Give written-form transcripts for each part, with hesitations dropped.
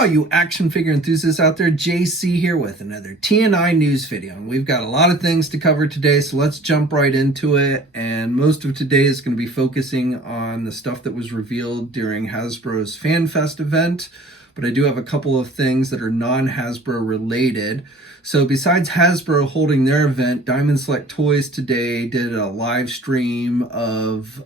all you action figure enthusiasts out there, JC here with another TNI news video. And we've got a lot of things to cover today, so let's jump right into it. And most of today is going to be focusing on the stuff that was revealed during Hasbro's Fan Fest event. But I do have a couple of things that are non-Hasbro related. So besides Hasbro holding their event, Diamond Select Toys today did a live stream of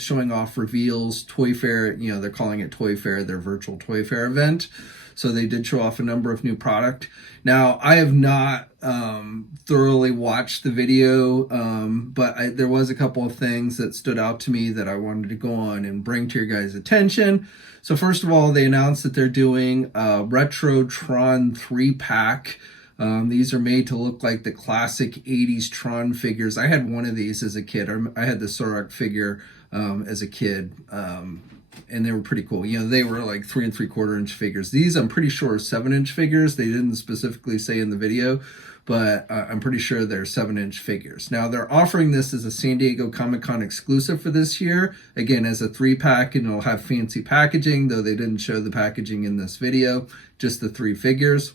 showing off reveals, Toy Fair. You know, they're calling it Toy Fair, their virtual Toy Fair event. So they did show off a number of new product. Now, I have not thoroughly watched the video, but there was a couple of things that stood out to me that I wanted to go on and bring to your guys' attention. So first of all, they announced that they're doing a retro Tron 3-pack. These are made to look like the classic 80s Tron figures. I had one of these as a kid. I had the Surtur figure as a kid, and they were pretty cool. You know, they were like 3 3/4 inch figures. These, I'm pretty sure, are 7-inch figures. They didn't specifically say in the video, but I'm pretty sure they're 7-inch figures. Now, they're offering this as a San Diego Comic-Con exclusive for this year. Again, as a 3-pack, and it'll have fancy packaging, though they didn't show the packaging in this video, just the 3 figures.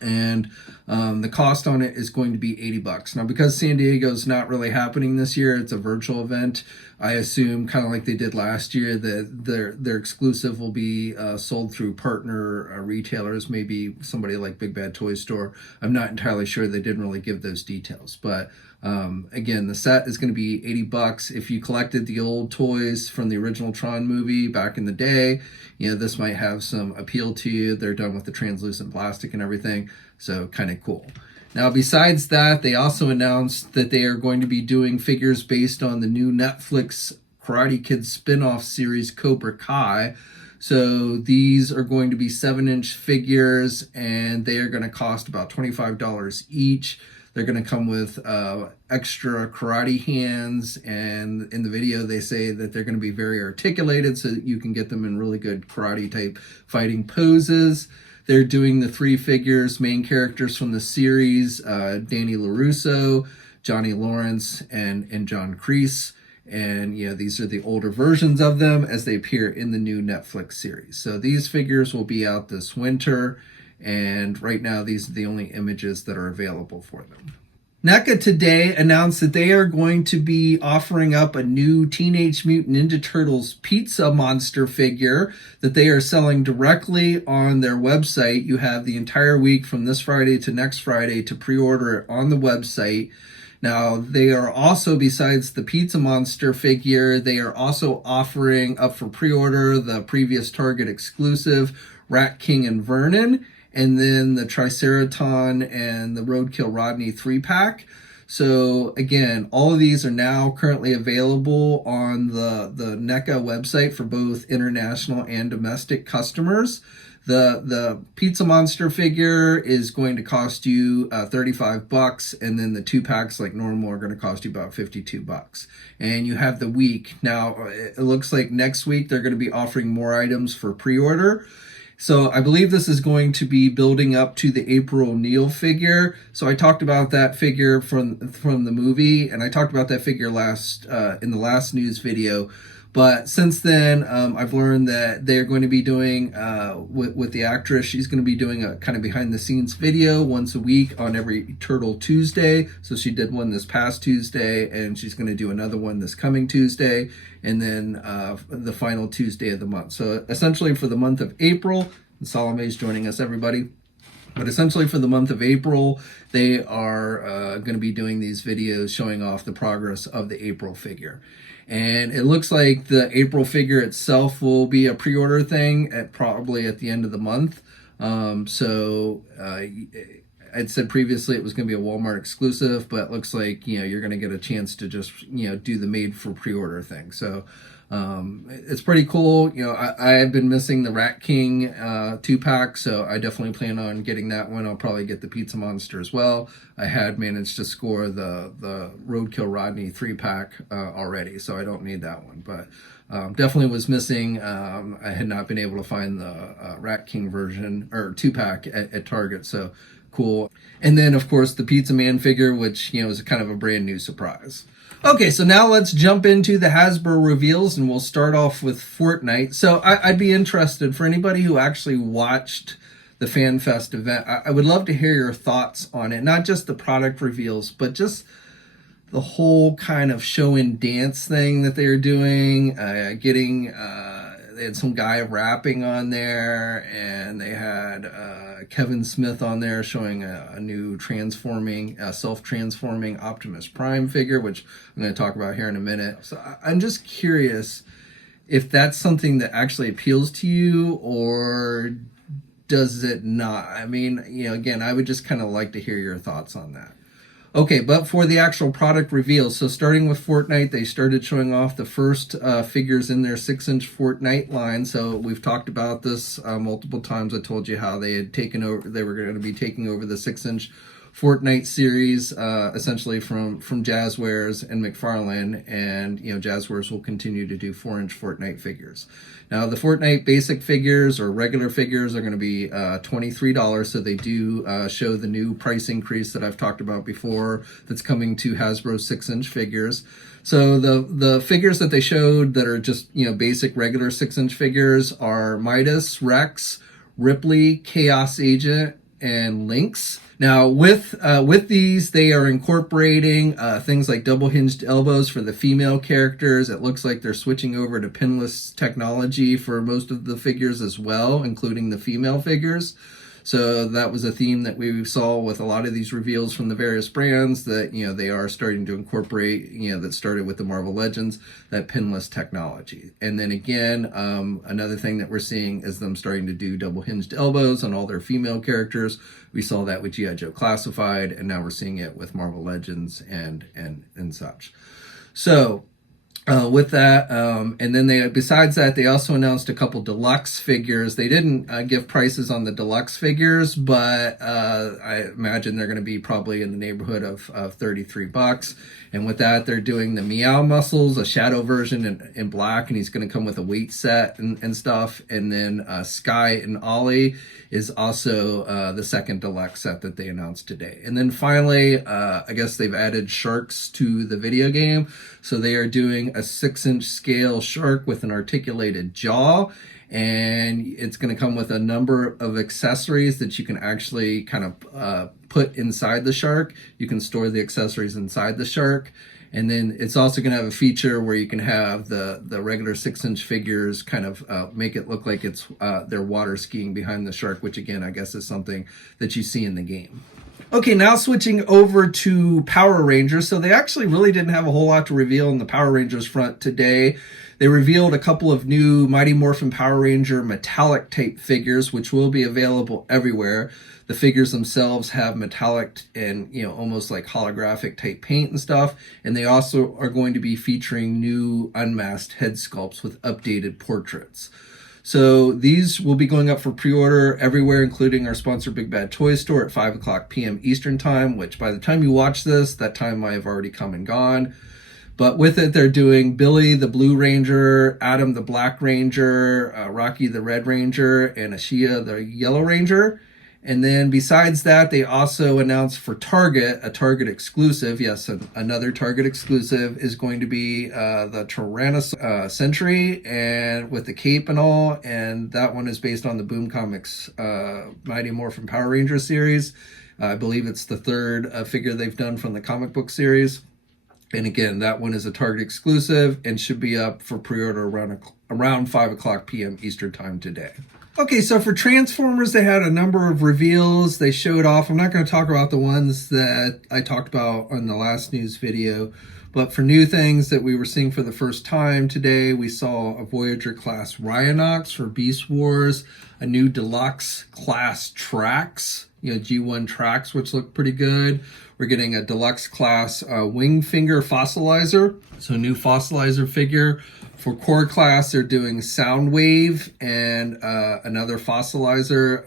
And the cost on it is going to be $80. Now, because San Diego's not really happening this year, it's a virtual event. I assume, kind of like they did last year, that their exclusive will be sold through partner retailers, maybe somebody like Big Bad Toy Store. I'm not entirely sure. They didn't really give those details. But again, the set is going to be $80. If you collected the old toys from the original Tron movie back in the day, you know, this might have some appeal to you. They're done with the translucent plastic and everything, so kind of cool. Now, besides that, they also announced that they are going to be doing figures based on the new Netflix Karate Kid spin-off series, Cobra Kai. So these are going to be 7-inch figures, and they are going to cost about $25 each. They're going to come with extra karate hands, and in the video they say that they're going to be very articulated so that you can get them in really good karate type fighting poses. They're doing the 3 figures, main characters from the series, Danny LaRusso, Johnny Lawrence, and John Kreese. And, you know, these are the older versions of them as they appear in the new Netflix series. So these figures will be out this winter. And right now, these are the only images that are available for them. NECA today announced that they are going to be offering up a new Teenage Mutant Ninja Turtles Pizza Monster figure that they are selling directly on their website. You have the entire week from this Friday to next Friday to pre-order it on the website. Now, they are also, besides the Pizza Monster figure, they are also offering up for pre-order the previous Target exclusive Rat King and Vernon, and then the Triceraton and the Roadkill Rodney 3-pack. So again, all of these are now currently available on the NECA website for both international and domestic customers. The Pizza Monster figure is going to cost you $35, and then the 2-packs like normal are going to cost you about $52. And you have the week. Now, it looks like next week they're going to be offering more items for pre-order. So I believe this is going to be building up to the April O'Neil figure. So I talked about that figure from the movie, and I talked about that figure in the last news video. But since then, I've learned that they're going to be doing, with the actress, she's going to be doing a kind of behind-the-scenes video once a week on every Turtle Tuesday. So she did one this past Tuesday, and she's going to do another one this coming Tuesday, and then the final Tuesday of the month. So essentially for the month of April, and Salome's joining us, everybody. But essentially for the month of April, they are going to be doing these videos showing off the progress of the April figure. And it looks like the April figure itself will be a pre-order thing probably at the end of the month. I'd said previously it was going to be a Walmart exclusive, but it looks like, you know, you're going to get a chance to just, you know, do the made for pre-order thing. So it's pretty cool. You know, I have been missing the Rat King 2-pack, so I definitely plan on getting that one. I'll probably get the Pizza Monster as well. I had managed to score the Roadkill Rodney 3-pack already, so I don't need that one. But definitely was missing. I had not been able to find the Rat King version or 2-pack at Target, so cool. And then, of course, the Pizza Man figure, which, is kind of a brand new surprise. Okay, so now let's jump into the Hasbro reveals, and we'll start off with Fortnite. So I'd be interested, for anybody who actually watched the Fan Fest event, I would love to hear your thoughts on it. Not just the product reveals, but just the whole kind of show and dance thing that they were doing, they had some guy rapping on there, and they had Kevin Smith on there showing a new self-transforming Optimus Prime figure, which I'm going to talk about here in a minute. So I'm just curious if that's something that actually appeals to you, or does it not? I mean, again, I would just kind of like to hear your thoughts on that. Okay, but for the actual product reveal, so starting with Fortnite, they started showing off the first figures in their 6-inch Fortnite line. So we've talked about this multiple times. I told you how they had taken over, they were going to be taking over the 6-inch Fortnite series, essentially from Jazzwares and McFarlane, and Jazzwares will continue to do 4-inch Fortnite figures. Now the Fortnite basic figures or regular figures are going to be $23, so they do show the new price increase that I've talked about before that's coming to Hasbro 6-inch figures. So the figures that they showed that are just basic regular 6-inch figures are Midas, Rex, Ripley, Chaos Agent, and Lynx. Now, with these, they are incorporating things like double hinged elbows for the female characters. It looks like they're switching over to pinless technology for most of the figures as well, including the female figures. So that was a theme that we saw with a lot of these reveals from the various brands, that they are starting to incorporate, that started with the Marvel Legends, that pinless technology. And then again, another thing that we're seeing is them starting to do double hinged elbows on all their female characters. We saw that with GIJoe Classified, and now we're seeing it with Marvel Legends and such. So with that, and then besides that, they also announced a couple deluxe figures. They didn't give prices on the deluxe figures, but I imagine they're going to be probably in the neighborhood of $33. And with that, they're doing the Meow Muscles, a shadow version in black, and he's going to come with a weight set and stuff. And then Sky and Ollie is also the second deluxe set that they announced today. And then finally, I guess they've added sharks to the video game. So they are doing a 6-inch scale shark with an articulated jaw, and it's going to come with a number of accessories that you can actually kind of put inside the shark. You can store the accessories inside the shark. And then it's also going to have a feature where you can have the regular 6-inch figures kind of make it look like it's they're water skiing behind the shark, which again, I guess is something that you see in the game. Okay, now switching over to Power Rangers. So they actually really didn't have a whole lot to reveal on the Power Rangers front today. They revealed a couple of new Mighty Morphin Power Ranger metallic type figures, which will be available everywhere. The figures themselves have metallic and, almost like holographic type paint and stuff. And they also are going to be featuring new unmasked head sculpts with updated portraits. So these will be going up for pre-order everywhere, including our sponsor Big Bad Toy Store at 5 p.m. Eastern Time, which by the time you watch this, that time might have already come and gone. But with it, they're doing Billy the Blue Ranger, Adam the Black Ranger, Rocky the Red Ranger, and Ashia the Yellow Ranger. And then besides that, they also announced for Target, a Target exclusive. Yes, another Target exclusive is going to be the Tyrannosaurus Sentry, and with the cape and all. And that one is based on the Boom Comics Mighty Morphin Power Ranger series. I believe it's the third figure they've done from the comic book series. And again, that one is a Target exclusive and should be up for pre-order around 5 p.m. Eastern Time today. Okay, so for Transformers, they had a number of reveals they showed off. I'm not going to talk about the ones that I talked about on the last news video, but for new things that we were seeing for the first time today, we saw a Voyager class Rhinox for Beast Wars, a new deluxe class Trax, G1 Trax, which look pretty good. We're getting a deluxe class Wingfinger Fossilizer, so a new Fossilizer figure. For core class, they're doing Soundwave and another Fossilizer,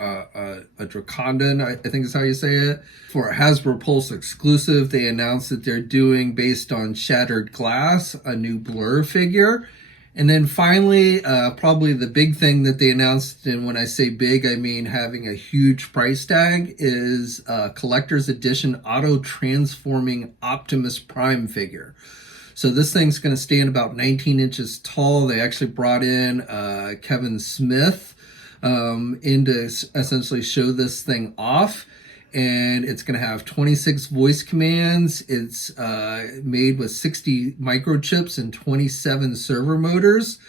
a Dracondan, I think is how you say it. For a Hasbro Pulse exclusive, they announced that they're doing, based on Shattered Glass, a new Blur figure. And then finally, probably the big thing that they announced, and when I say big, I mean having a huge price tag, is a collector's edition auto transforming Optimus Prime figure. So this thing's going to stand about 19 inches tall. They actually brought in Kevin Smith in to essentially show this thing off. And it's going to have 26 voice commands. It's made with 60 microchips and 27 servo motors.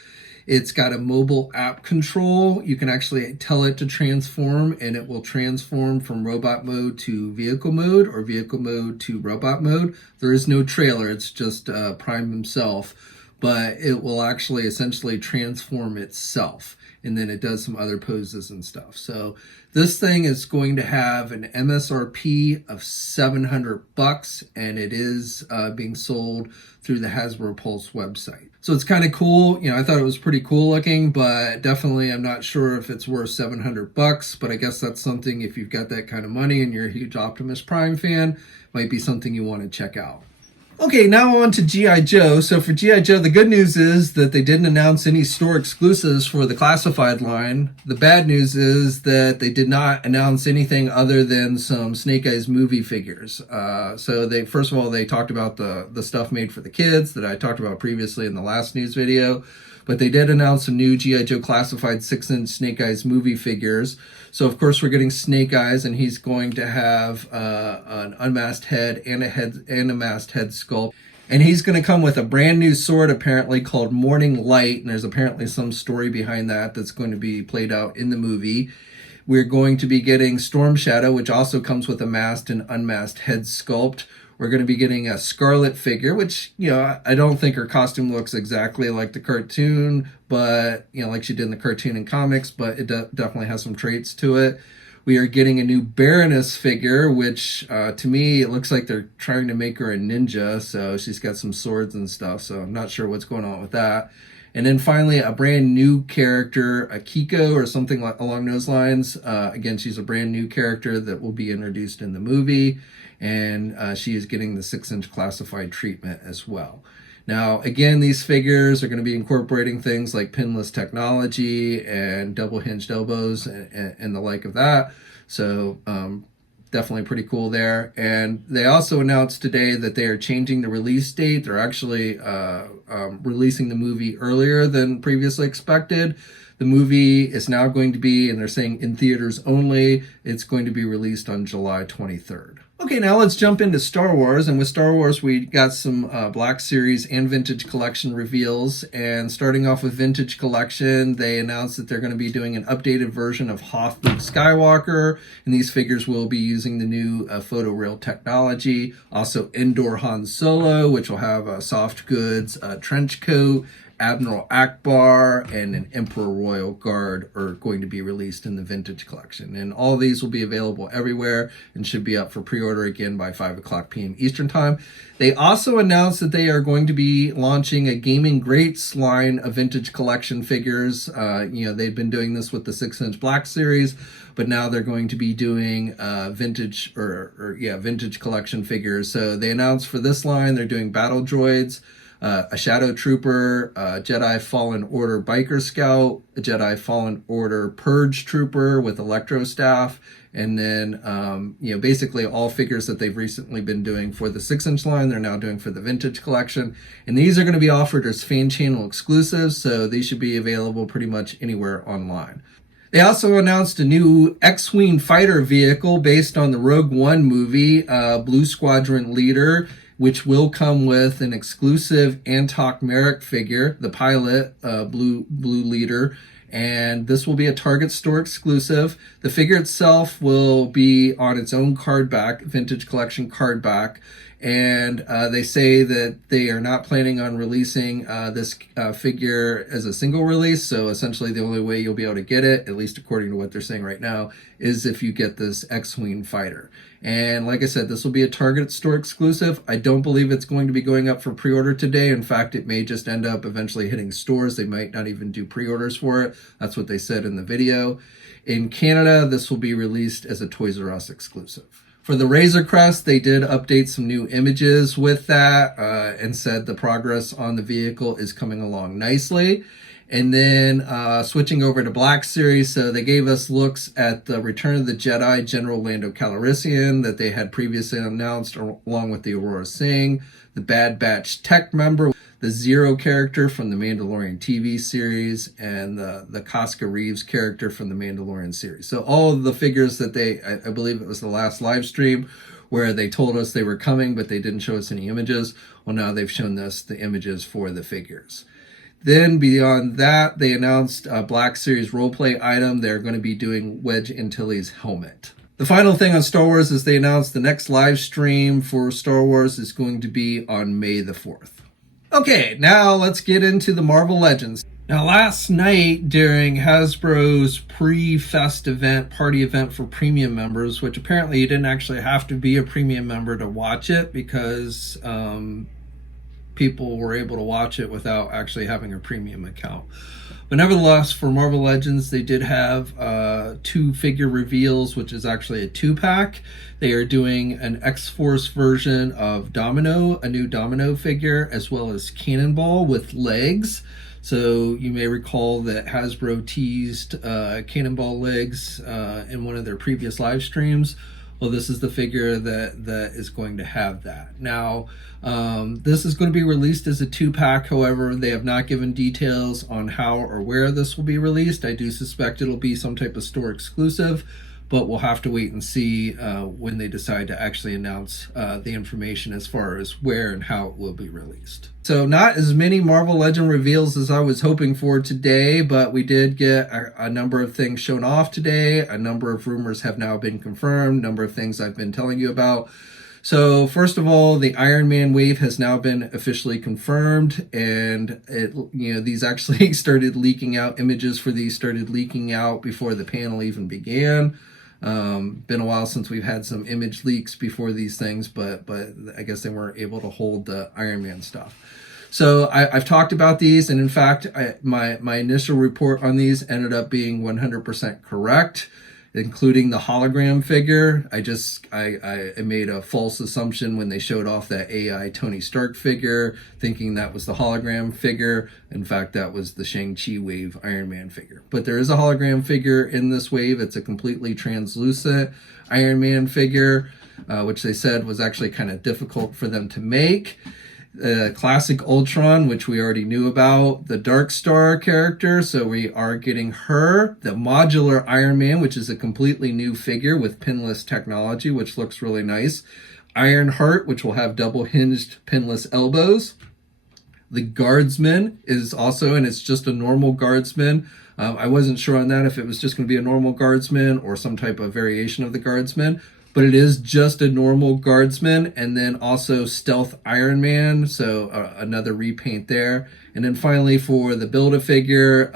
It's got a mobile app control. You can actually tell it to transform, and it will transform from robot mode to vehicle mode or vehicle mode to robot mode. There is no trailer. It's just Prime himself, but it will actually essentially transform itself. And then it does some other poses and stuff. So this thing is going to have an MSRP of $700, and it is being sold through the Hasbro Pulse website. So it's kind of cool. You know, I thought it was pretty cool looking, but definitely I'm not sure if it's worth $700. But I guess that's something, if you've got that kind of money and you're a huge Optimus Prime fan, might be something you want to check out. Okay, now on to GIJoe. So for GIJoe, the good news is that they didn't announce any store exclusives for the classified line. The bad news is that they did not announce anything other than some Snake Eyes movie figures. So they, first of all, they talked about the stuff made for the kids that I talked about previously in the last news video. But they did announce some new GIJoe classified 6-inch Snake Eyes movie figures. So, of course, we're getting Snake Eyes, and he's going to have an unmasked head and a masked head sculpt. And he's going to come with a brand new sword, apparently, called Morning Light. And there's apparently some story behind that that's going to be played out in the movie. We're going to be getting Storm Shadow, which also comes with a masked and unmasked head sculpt. We're going to be getting a Scarlet figure, which, you know, I don't think her costume looks exactly like the cartoon, but, you know, like she did in the cartoon and comics, but it definitely has some traits to it. We are getting a new Baroness figure, which to me, it looks like they're trying to make her a ninja. So she's got some swords and stuff. So I'm not sure what's going on with that. And then finally, a brand new character, a Kiko or something along those lines. Again, she's a brand new character that will be introduced in the movie. And she is getting the 6-inch classified treatment as well. Now, again, these figures are going to be incorporating things like pinless technology and double hinged elbows and the like of that. So definitely pretty cool there. And they also announced today that they are changing the release date. They're actually releasing the movie earlier than previously expected. The movie is now going to be, and they're saying in theaters only, it's going to be released on July 23rd. Okay, now let's jump into Star Wars. And with Star Wars, we got some Black Series and Vintage Collection reveals. And starting off with Vintage Collection, they announced that they're going to be doing an updated version of Hoth Luke Skywalker. And these figures will be using the new photoreal technology. Also, Endor Han Solo, which will have a soft goods trench coat. Admiral Akbar and an Emperor Royal Guard are going to be released in the Vintage Collection. And all these will be available everywhere and should be up for pre-order again by 5 o'clock p.m. Eastern Time. They also announced that they are going to be launching a Gaming Greats line of Vintage Collection figures. You know, they've been doing this with the 6-inch Black Series, but now they're going to be doing Vintage Collection figures. So they announced for this line, they're doing Battle Droids, a Shadow Trooper, a Jedi Fallen Order Biker Scout, a Jedi Fallen Order Purge Trooper with Electro Staff, and then, you know, basically all figures that they've recently been doing for the 6-inch line, they're now doing for the Vintage Collection. And these are going to be offered as fan channel exclusives, so these should be available pretty much anywhere online. They also announced a new X-Wing fighter vehicle based on the Rogue One movie, Blue Squadron Leader, which will come with an exclusive Antok Merrick figure, the pilot, Blue Leader, and this will be a Target store exclusive. The figure itself will be on its own card back, Vintage Collection card back, and they say that they are not planning on releasing this figure as a single release, so essentially the only way you'll be able to get it, at least according to what they're saying right now, is if you get this X-Wing fighter. And like I said, this will be a Target store exclusive. I don't believe it's going to be going up for pre-order today. In fact, it may just end up eventually hitting stores. They might not even do pre-orders for it. That's what they said in the video. In Canada, this will be released as a Toys R Us exclusive. For the Razor Crest, they did update some new images with that and said the progress on the vehicle is coming along nicely. And then switching over to Black Series, so they gave us looks at the Return of the Jedi General Lando Calrissian that they had previously announced, along with the Aurora Singh, the Bad Batch tech member, the Zero character from the Mandalorian TV series, and the Casca Reeves character from the Mandalorian series. So all of the figures that I believe it was the last live stream where they told us they were coming, but they didn't show us any images. Well, now they've shown us the images for the figures. Then beyond that, they announced a Black Series roleplay item. They're going to be doing Wedge Antilles' helmet. The final thing on Star Wars is they announced the next live stream for Star Wars is going to be on May the 4th. Okay, now let's get into the Marvel Legends. Now last night during Hasbro's pre-fest event, party event for premium members, which apparently you didn't actually have to be a premium member to watch it because people were able to watch it without actually having a premium account. But nevertheless, for Marvel Legends, they did have 2 figure reveals, which is actually a 2-pack. They are doing an X-Force version of Domino, a new Domino figure, as well as Cannonball with legs. So you may recall that Hasbro teased Cannonball legs in one of their previous live streams. Well, this is the figure that is going to have that. Now, this is going to be released as a 2-pack. However, they have not given details on how or where this will be released. I do suspect it'll be some type of store exclusive, but we'll have to wait and see when they decide to actually announce the information as far as where and how it will be released. So not as many Marvel Legend reveals as I was hoping for today, but we did get a number of things shown off today. A number of rumors have now been confirmed, a number of things I've been telling you about. So first of all, the Iron Man wave has now been officially confirmed, and these actually started leaking out. Images for these started leaking out before the panel even began. Been a while since we've had some image leaks before these things, but I guess they weren't able to hold the Iron Man stuff. So I've talked about these, and in fact, my initial report on these ended up being 100% correct, including the hologram figure. I made a false assumption when they showed off that AI Tony Stark figure, thinking that was the hologram figure. In fact, that was the Shang-Chi wave Iron Man figure. But there is a hologram figure in this wave. It's a completely translucent Iron Man figure, which they said was actually kind of difficult for them to make. Classic Ultron, which we already knew about, the Dark Star character, so we are getting her, the modular Iron Man, which is a completely new figure with pinless technology, which looks really nice, Ironheart, which will have double hinged pinless elbows, the Guardsman is also, and it's just a normal Guardsman. I wasn't sure on that if it was just going to be a normal Guardsman or some type of variation of the Guardsman, but it is just a normal Guardsman, and then also Stealth Iron Man, so another repaint there. And then finally for the Build-A-Figure,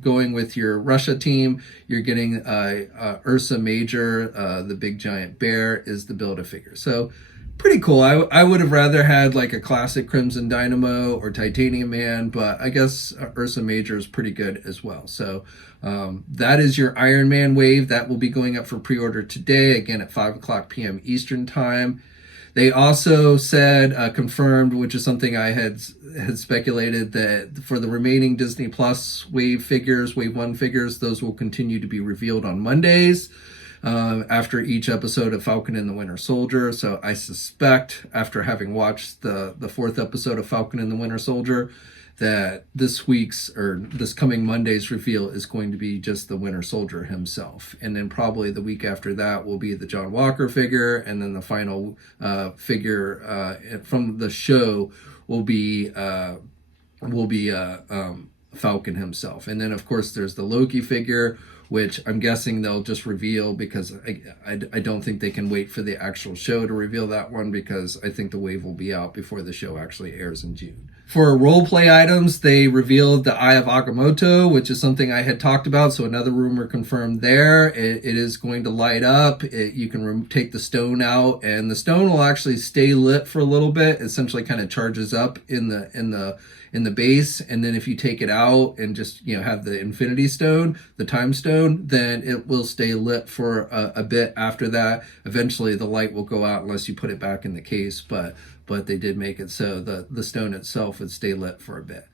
going with your Russia team, you're getting Ursa Major, the big giant bear, is the Build-A-Figure. So pretty cool. I would have rather had like a classic Crimson Dynamo or Titanium Man, but I guess Ursa Major is pretty good as well. So that is your Iron Man wave. That will be going up for pre-order today, again at 5:00 p.m. Eastern time. They also said, confirmed, which is something I had speculated, that for the remaining Disney Plus wave figures, wave 1 figures, those will continue to be revealed on Mondays. After each episode of Falcon and the Winter Soldier. So I suspect, after having watched the 4th episode of Falcon and the Winter Soldier, that this coming Monday's reveal is going to be just the Winter Soldier himself. And then probably the week after that will be the John Walker figure, and then the final figure from the show will be Falcon himself. And then of course there's the Loki figure, which I'm guessing they'll just reveal, because I don't think they can wait for the actual show to reveal that one, because I think the wave will be out before the show actually airs in June. For roleplay items, they revealed the Eye of Agamotto, which is something I had talked about, so another rumor confirmed there. It is going to light up. You can take the stone out, and the stone will actually stay lit for a little bit. It essentially kind of charges up in the base, and then if you take it out and just have the Infinity Stone, the Time Stone, shown, then it will stay lit for a bit after that. Eventually the light will go out unless you put it back in the case, but they did make it so the stone itself would stay lit for a bit.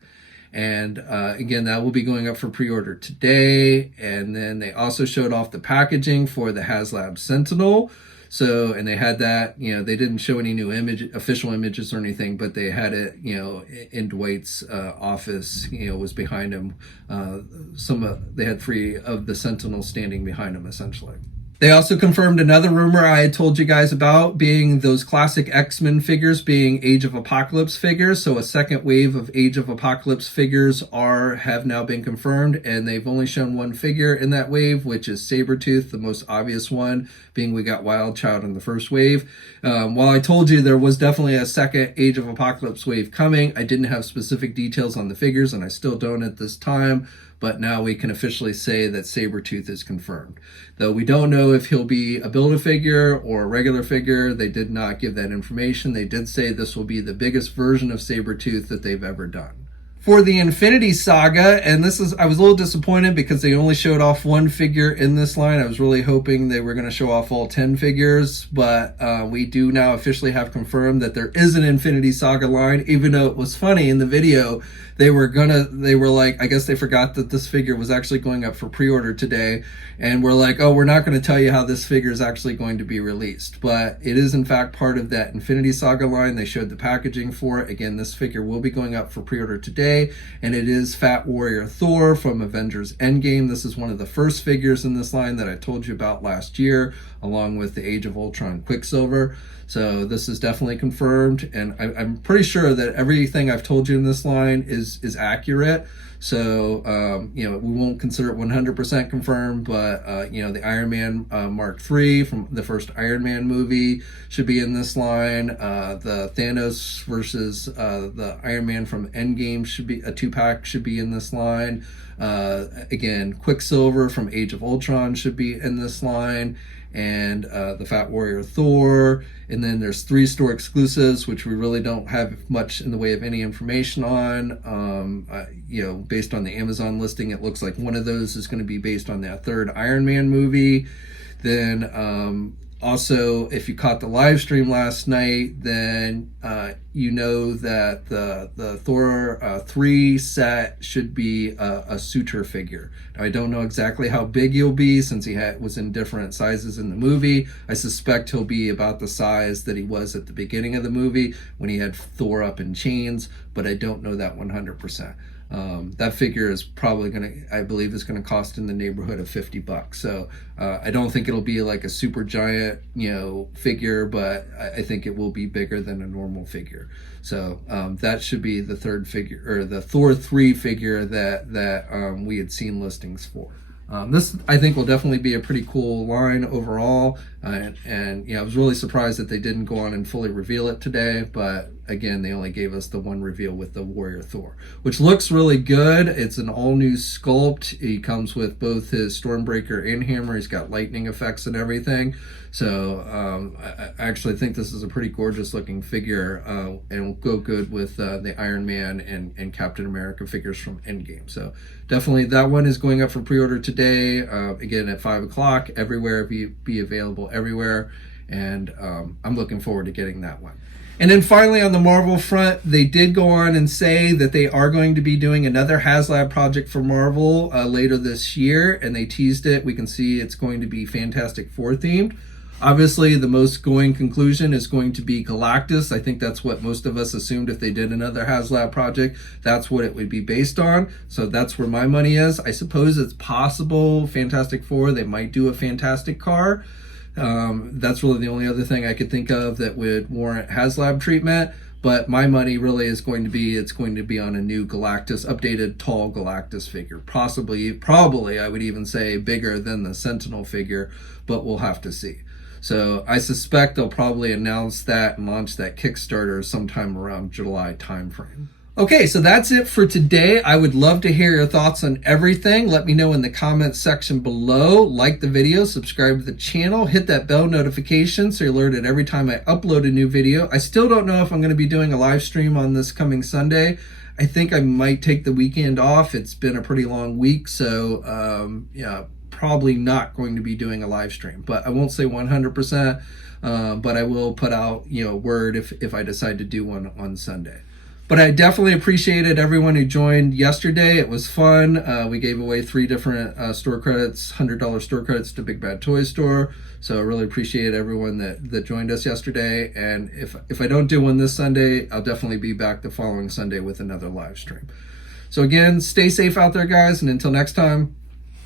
And again, that will be going up for pre-order today. And then they also showed off the packaging for the Haslab Sentinel. So, and they had that, you know, they didn't show any new official images or anything, but they had it, you know, in Dwight's office, you know, was behind him. They had 3 of the Sentinels standing behind him, essentially. They also confirmed another rumor I had told you guys about, being those classic X-Men figures being Age of Apocalypse figures. So a second wave of Age of Apocalypse figures have now been confirmed, and they've only shown one figure in that wave, which is Sabretooth, the most obvious one, being we got Wild Child in the first wave. While I told you there was definitely a second Age of Apocalypse wave coming, I didn't have specific details on the figures, and I still don't at this time. But now we can officially say that Sabretooth is confirmed. Though we don't know if he'll be a Build-A-Figure or a regular figure. They did not give that information. They did say this will be the biggest version of Sabretooth that they've ever done. For the Infinity Saga, and I was a little disappointed because they only showed off one figure in this line. I was really hoping they were going to show off all 10 figures, but we do now officially have confirmed that there is an Infinity Saga line, even though it was funny in the video. They were like, I guess they forgot that this figure was actually going up for pre-order today, and we're like, oh, we're not going to tell you how this figure is actually going to be released. But it is in fact part of that Infinity Saga line. They showed the packaging for it. Again, this figure will be going up for pre-order today, and it is Fat Warrior Thor from Avengers Endgame. This is one of the first figures in this line that I told you about last year, along with the Age of Ultron Quicksilver. So this is definitely confirmed, and I'm pretty sure that everything I've told you in this line is accurate. So, you know, we won't consider it 100% confirmed, but, you know, the Iron Man Mark III from the first Iron Man movie should be in this line. The Thanos versus the Iron Man from Endgame should be a 2-pack, should be in this line. Again, Quicksilver from Age of Ultron should be in this line. And the Fat Warrior Thor, and then there's 3 store exclusives, which we really don't have much in the way of any information on. You know, based on the Amazon listing, it looks like one of those is going to be based on that 3rd Iron Man movie. Then also, if you caught the live stream last night, then you know that the Thor 3 set should be a Surtur figure. Now, I don't know exactly how big he'll be since he was in different sizes in the movie. I suspect he'll be about the size that he was at the beginning of the movie when he had Thor up in chains, but I don't know that 100%. That figure is probably I believe is going to cost in the neighborhood of $50. So I don't think it'll be like a super giant, you know, figure, but I think it will be bigger than a normal figure. So that should be the 3rd figure, or the Thor 3 figure that we had seen listings for. This, I think, will definitely be a pretty cool line overall, and you know, I was really surprised that they didn't go on and fully reveal it today, but again, they only gave us the one reveal with the Warrior Thor, which looks really good. It's an all-new sculpt. He comes with both his Stormbreaker and hammer. He's got lightning effects and everything. So I actually think this is a pretty gorgeous looking figure, and will go good with the Iron Man and Captain America figures from Endgame. So definitely that one is going up for pre-order today, again at 5 o'clock, everywhere, be available everywhere, and I'm looking forward to getting that one. And then finally, on the Marvel front, they did go on and say that they are going to be doing another Haslab project for Marvel later this year, and they teased it. We can see it's going to be Fantastic Four themed. Obviously, the most going conclusion is going to be Galactus. I think that's what most of us assumed if they did another Haslab project. That's what it would be based on. So that's where my money is. I suppose it's possible Fantastic Four, they might do a Fantastic car. That's really the only other thing I could think of that would warrant Haslab treatment. But my money really is going to be, it's going to be on a new Galactus, updated tall Galactus figure. Probably, I would even say bigger than the Sentinel figure, but we'll have to see. So I suspect they'll probably announce that and launch that Kickstarter sometime around July timeframe. Okay, so that's it for today. I would love to hear your thoughts on everything. Let me know in the comments section below. Like the video, subscribe to the channel, hit that bell notification so you're alerted every time I upload a new video. I still don't know if I'm going to be doing a live stream on this coming Sunday. I think I might take the weekend off. It's been a pretty long week, so yeah, probably not going to be doing a live stream, but I won't say 100%, but I will put out, word if I decide to do one on Sunday. But I definitely appreciated everyone who joined yesterday. It was fun. We gave away 3 different store credits, $100 store credits to Big Bad Toy Store. So I really appreciate everyone that joined us yesterday. And if I don't do one this Sunday, I'll definitely be back the following Sunday with another live stream. So again, stay safe out there, guys. And until next time,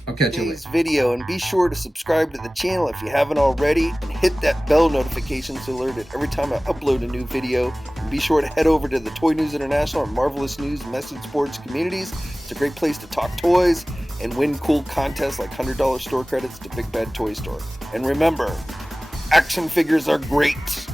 I'll catch you later. Video, and be sure to subscribe to the channel if you haven't already, and hit that bell notification to alert it every time I upload a new video. And be sure to head over to the Toy News International and Marvelous News message boards communities. It's a great place to talk toys and win cool contests like $100 store credits to Big Bad Toy Store. And remember, action figures are great.